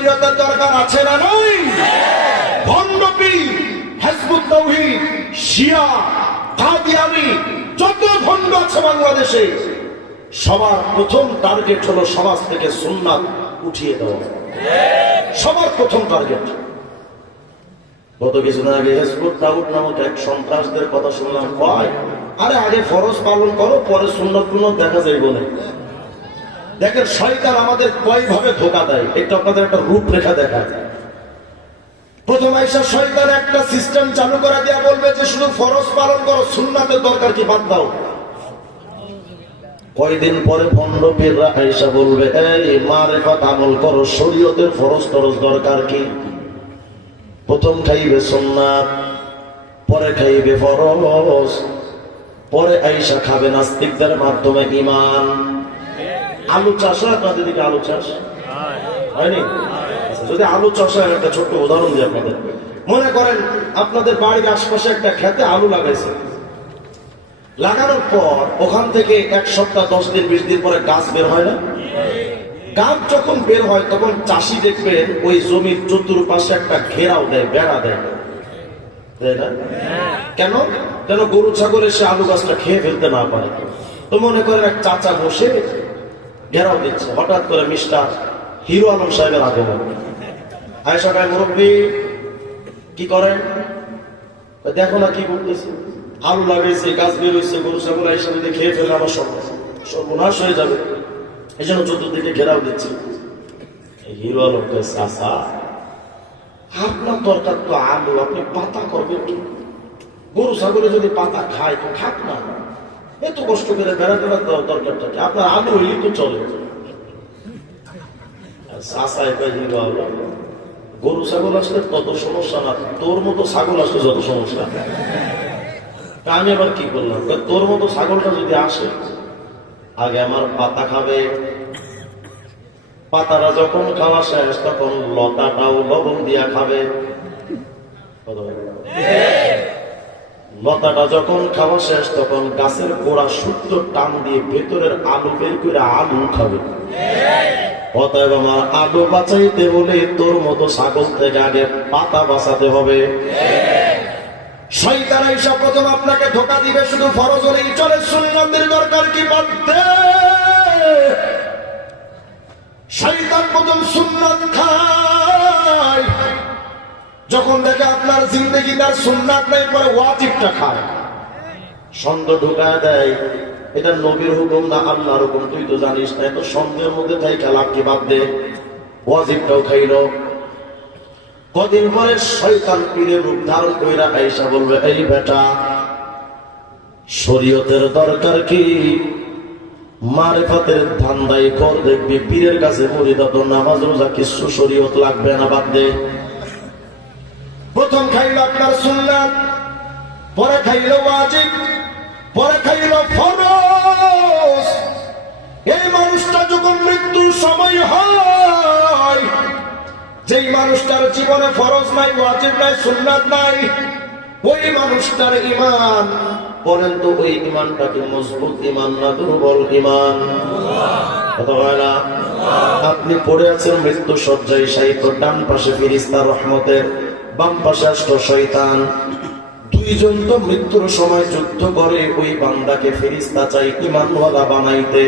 শরীয়তের দরকার আছে না নাই? ভণ্ডপি হেজবুত তৌহিদ, শিয়া কাদিয়ানি যত ভণ্ড আছে বাংলাদেশে, সবার প্রথম টার্গেট হলো সমাজ থেকে সুন্নাত উঠিয়ে দেওয়া। সবার প্রথম টার্গেট গত কিছুদিন আগে হেসবুত দাউদ নামক এক সন্ত্রাসদের কথা শুনলাম। কয়? আরে আগে ফরজ পালন করো, পরে সুন্নত দেখা যায় বলে দেখেন, শয়তান আমাদের কয় ভাবে ধোকা দেয়? এটা আপনাদের একটা রূপরেখা দেখায় প্রথম আইসা শয়তান একটা সিস্টেম চালু করা দেয়া বলবে যে, শুধু ফরজ পালন করো, সুন্নাতের দরকার কি? বাদ দাও। কয়দিন পরে ভণ্ড পীররা আইসা বলবে, এই, মারে কথা আমল করো, শরীয়তের ফরজ টরজ দরকার কি? প্রথম খাইবে সোমনাথ পরে খাইবে ফরজ, পরে আইসা খাবে নাস্তিকদের মাধ্যমে ইমান আলু চাষ হয় আপনাদের দিকে আলু চাষ? হয়নি? আচ্ছা, যদি আলু চাষ হয় একটা ছোট্ট উদাহরণ দিই আপনাদের। মনে করেন আপনাদের বাড়ির আশপাশে একটা খেতে আলু লাগাইছে। লাগানোর পর ওখান থেকে এক সপ্তাহ দশ দিন বিশ দিন পরে গাছ বের হয় না? গাছ যখন বের হয় তখন চাষি দেখবেন ওই জমির চতুর্পাশে একটা ঘেরাও দেয় বেড়া দেয়। না? কেন? যেন গরু ছাগল এসে আলু গাছটা খেয়ে ফেলতে না পারে? তো মনে করেন এক চাচা বসে ঘেরাও দিচ্ছে হঠাৎ করে মিস্টার হিরো আলম সাহেবের আগমন আয়সা গায়ে মুরব্বী, কি করেন? দেখো না কি করতেছে আলু লাগাইছে, গাছ বের হয়েছে গরু ছাগল যদি খেয়ে ফেলে আমার সর্বনাশ হয়ে যাবে। এই জন্য চতুর্দিকে ঘেরাও দিচ্ছি। হিরো আলম চাচা, আপনার দরকার তো আলু, আপনি পাতা করবেন গরু ছাগলে যদি পাতা খায়, তো খাক না। এত কষ্ট করে বেড়াতে বেড়াতে দরকারটা কি? আপনার আলু হইলে তো চলে। গরু, ছাগল আসলে তত সমস্যা না। তোর মতো ছাগল আসলে যত সমস্যা। আমি আবার কি করলাম? তোর মতো ছাগলটা যদি আসে, আগে আমার পাতা খাবে। পাতাটা যখন খাওয়া শেষ, তখন লতাটাও লবণ দিয়া খাবে? লতাটা যখন খাওয়া শেষ, তখন গাছের গোড়া সূত্র টান দিয়ে ভেতরের আলু বের করে আলু খাবে। অতএব আমার আলু বাঁচাইতে বলে তোর মতো ছাগল থেকে আগে পাতা বাঁচাতে হবে। শয়তান এইসব প্রথম আপনাকে ধোকা দিবে, শুধু ফরজ হলেই চলে। সুন্নতের দরকার কি বাদতে শয়তান প্রথম সুন্নত খায়। যখন দেখে আপনার জিন্দগি তার সুন্নাত নাই, পরে ওয়াজিবটা খায়। সন্দেহ ঢুকা দেয়। এটা নবীর হুকুম না আল্লাহর হুকুম, তুই তো জানিস না, এত সন্দেহের মধ্যে তাই খেলা কি বাদ দে ওয়াজিবটাও খাইলো। কদিন পরে শয়তান পীরে রূপ ধারণ কইরা আইসা বলবে, এই বেটা, শরীয়তের দরকার কি? মারেফাতের ধান্দাই কর দেখবি, পীরের কাছে মরিদা তো নামাজ রোজা, কিছু শরীয়ত লাগবে না বাদ দে প্রথম খাইল আপনার সুন্নাত, পরে খাইল ওয়াজিব, পরে খাইল ফরজ। এই মানুষটা যখন মৃত্যুর সময় হয়, যেই মানুষটার জীবনে ফরজ নাই, ওয়াজিব নাই, সুন্নাত নাই, ওই মানুষটার ইমান বলেন তো ওই ইমানটা কি মজবুত ইমান না দুর্বল ইমান আপনি পড়ে আছেন মৃত্যু সজ্জায় সাহিত্য ডান পাশে ফিরিস্তা রহমতের বাম পাশে আসতো শয়তান। দুইজন তো মৃত্যুর সময় যুদ্ধ করে, ওই বান্দাকে ফিরিস্তা চাই ইমানওয়ালা বানাইতে।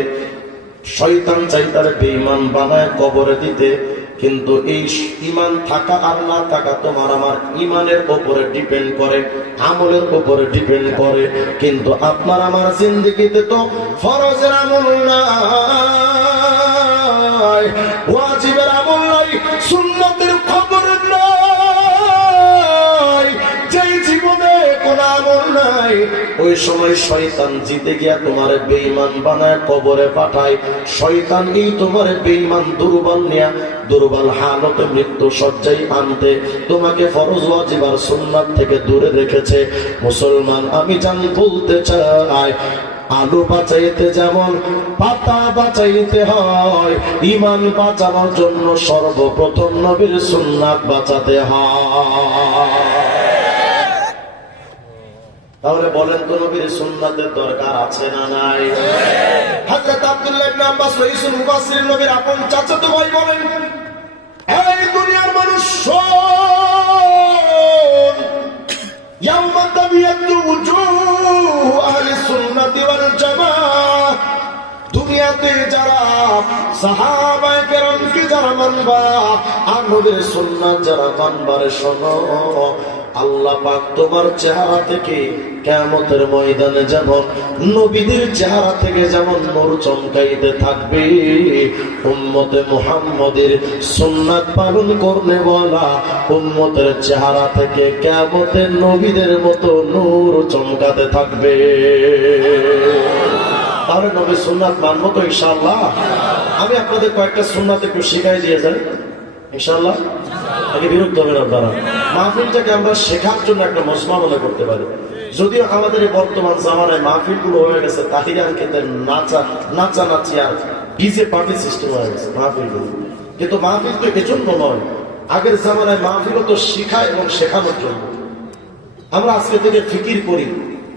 শয়তান চাই তার বেঈমান বানায় কবরে দিতে। কিন্তু এই ইমান থাকা আর না থাকা তোমার আমার ইমানের উপরে ডিপেন্ড করে, আমলের উপরে ডিপেন্ড করে। কিন্তু আপনার আমার জিন্দগিতে তো ফরজের আমল নাই, ওয়াজিবের আমল নাই, সুন্নতের ওই সময় শয়তান জিতে গিয়া তোমার বেঈমান বানায়, কবরে পাঠায়। শয়তান এই তোমার বেঈমান দুর্বল নিয়া, দুর্বল হালতে মৃত্যু সজ্জায় আনতে তোমাকে ফরজ ওয়াজিব আর সুন্নাত থেকে দূরে রেখেছে। মুসলমান, আমি জান বলতে চাই, আলু বাঁচাইতে যেমন, পাতা বাঁচাইতে হয় ইমান বাঁচানোর জন্য সর্বপ্রথম নবীর সুন্নাত বাঁচাতে হয়। তাহলে বলেন তো নবীর সুন্নাতের দরকার আছে না নাই? হযরত আব্দুল্লাহ ইবনে আব্বাস রাইসুল মুবাসসির নবীর আপন চাচাতো ভাই বলেন, এই দুনিয়ার মানুষ শোন, ইয়াউমা তাবিয়াতু উজুহ আহলি সুন্নাতি ওয়াল জামা দুনিয়াতে যারা সাহাবায়ে কেরাম কি যারা মানবা, আর নবীর সুন্নাত যারা মানবারে শোনো আল্লাহ পাক তোমার চেহারা থেকে কেমতের ময়দানে যেমন নবীদের চেহারা থেকে যেমন নূর চমকাইতে থাকবে, উম্মতে মুহাম্মদের সুন্নাত পালন করলে বলা উম্মতের চেহারা থেকে কেমতের নবীদের মতো নূর চমকাতে থাকবে। তাহলে নবী সুন্নাত মানবো তো ইনশাআল্লাহ। আমি আপনাদের কয়েকটা সুন্নাত একটু শিখাই দিয়ে যাই। ইনশাআল্লাহ? আগে বিরক্ত হবেন আপনারা। মাহফিলটাকে আমরা শেখার জন্য একটা মজমা মনে করতে পারি। যদিও আমাদের বর্তমান জামানায় মাহফিলগুলো হয়ে গেছে তাহিরান খেতে নাচা নাচা নাচি আর ডিজে পার্টি সিস্টেম হয়ে গেছে মাহফিলগুলো কিন্তু মাহফিল তো এজন্য নয়, আগের জামানায় মাহফিল তো শিখায় এবং শেখানোর জন্য। আমরা আজকে থেকে ফিকির করি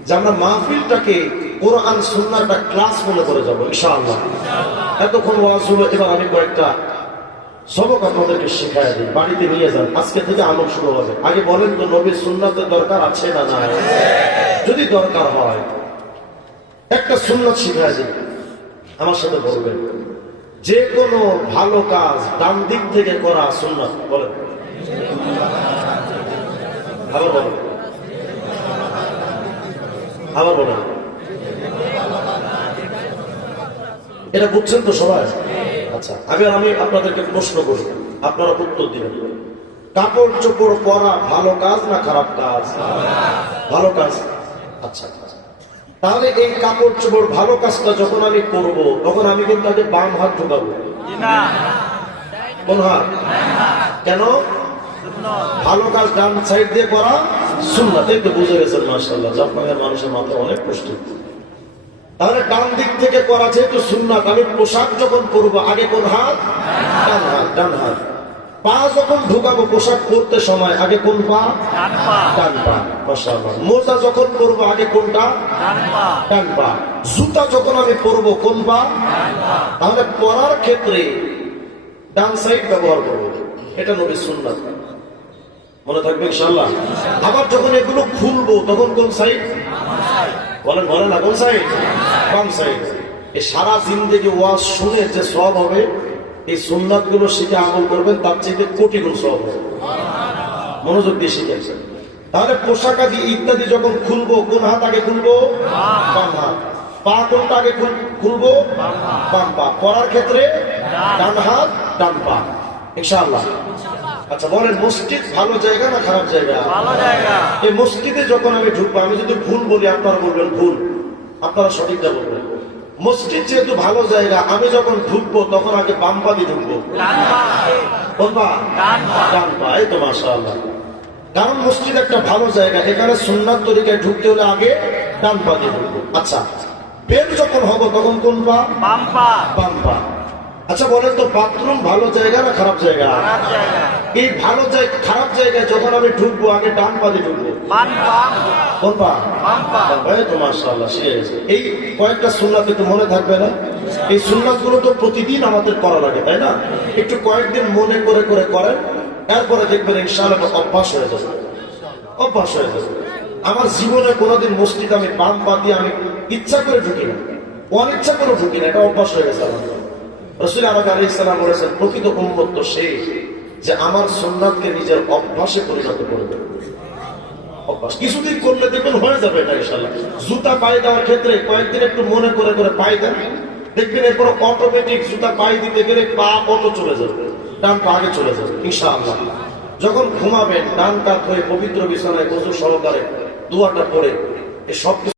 যে আমরা মাহফিলটাকে কোরআন একটা ক্লাস মনে করে যাব, ইনশাআল্লাহ। এতক্ষণ ওয়াজ হলো, এবার আমি কয়েকটা সবক আপনাদেরকে শেখায় দিই বাড়িতে নিয়ে যান। আজকে থেকে আমল শুরু হবে আগে বলেন তো নবীর সুন্নাতের দরকার আছে না নাই? যদি দরকার হয়, একটা সুন্নাত শিখায় দিই আমার সাথে বলবেন, যে কোনো ভালো কাজ ডান দিক থেকে করা সুন্নাত, বলেন। আবার বলেন। আবার বলেন। এটা বুঝছেন তো সবাই? আচ্ছা আমি আমি আপনাদেরকে প্রশ্ন করি আপনারা উত্তর দিবেন। কাপড় চোপড় পরা ভালো কাজ না খারাপ কাজ? ভালো কাজ। আচ্ছা আচ্ছা। তাহলে এই কাপড় চোপড় ভালো কাজটা যখন আমি করব তখন আমি কিন্তু আগে বাম হাত ঢুকাবো। কোন হাত? কেন? ভালো কাজ ডান সাইড দিয়ে করা এই তো বুঝে গেছেন মার্শাল্লাহ জাপানের মানুষের মাথায় অনেক কষ্ট তাহলে ডান দিক থেকে করা যেহেতু সুন্নাত। আমি পোশাক যখন পরবো আগে কোন হাত? ডান হাত ডান হাত। পা যখন ঢুকাবো পোশাক পরতে সময় আগে কোন পা? ডান পা। মোজা যখন পরবো আগে কোনটা? ডান পা। জুতা যখন আমি পরবো কোন পা? তাহলে পরার ক্ষেত্রে ডান সাইড ব্যবহার করব। এটা নবী সুন্নাত। মনে থাকবে ইনশাআল্লাহ। আবার যখন এগুলো খুলবো তখন কোন সাইড? বলেন বলেন না কোন সাইড বাম সাইড এই সারা জিন্দগি ওয়াজ শুনে যে সব হবে, এই সুন্নাতগুলো শিখে আমল করবেন, তার চাইতে কোটি গুণ সব হবে। মনোযোগ দিয়ে শিখেছেন তাহলে পোশাক আদি ইত্যাদি যখন খুলবো, কোন হাত আগে খুলবো? বাম হাত। পা কোনটা আগে খুলবো? বাম পা। পড়ার ক্ষেত্রে ডান হাত, ডান পা। ইনশাআল্লাহ। আচ্ছা বলেন মসজিদ ভালো জায়গা না খারাপ জায়গা? ভালো জায়গা। এই মসজিদে যখন আমি ঢুকবো আমি যদি ভুল বলি আপনারা বলবেন ভুল। আপনারা সঠিকটা বলবেন। মসজিদ যেহেতু ভালো জায়গা আমি যখন ঢুকবো তখন আগে বাম পা দিয়ে ঢুকবো। পা। ডান পা। এই তো মাশাআল্লাহ। কারণ মসজিদ একটা ভালো জায়গা এখানে সুন্নাত তরিকায় ঢুকতে হলে আগে ডান পা দিয়ে ঢুকবো। আচ্ছা বের যখন হব তখন কোন পা? বাম পা। আচ্ছা বলেন তো বাথরুম ভালো জায়গা না খারাপ জায়গা। এই ভালো জায়গা খারাপ জায়গায় যখন আমি ঢুকবো আগে ডান পা? দিয়ে ঢুকবো এই কয়েকটা সুন্নাত একটু মনে থাকবে না? এই সুন্নাতগুলো তো প্রতিদিন আমাদের করা লাগে তাই না? একটু কয়েকদিন মনে করে করে করেন এরপরে দেখবেন ইনশাআল্লাহ অভ্যাস হয়ে যাবে। অভ্যাস হয়ে যাবে। আমার জীবনে কোনোদিন মসজিদ আমি বাম পা দিয়ে আমি ইচ্ছা করে ঢুকি না। অনিচ্ছা করে ঢুকি না এটা অভ্যাস হয়ে গেছে আমার। রসুল আরব আলী ইসলাম বলেছেন প্রকৃত উন্মত তো সেই। যে আমার সুন্নাতকে নিজের অভ্যাসে পরিণত করে অভ্যাস। কিছুদিন করলে দেখবেন হয়ে যাবে এটা ইনশাল্লাহ জুতা পায়ে দেওয়ার ক্ষেত্রে কয়েকদিন একটু মনে করে করে পায়ে দেন। দেখবেন এরপর অটোমেটিক জুতা পায়ে দিতে গেলে পা অটো চলে যাবে, ডান পা আগে চলে যাবে, ইনশাআল্লাহ। যখন ঘুমাবেন, ডান কাত হয়ে পবিত্র বিছানায় গোসল সহকারে দুয়াটা পরে এই সব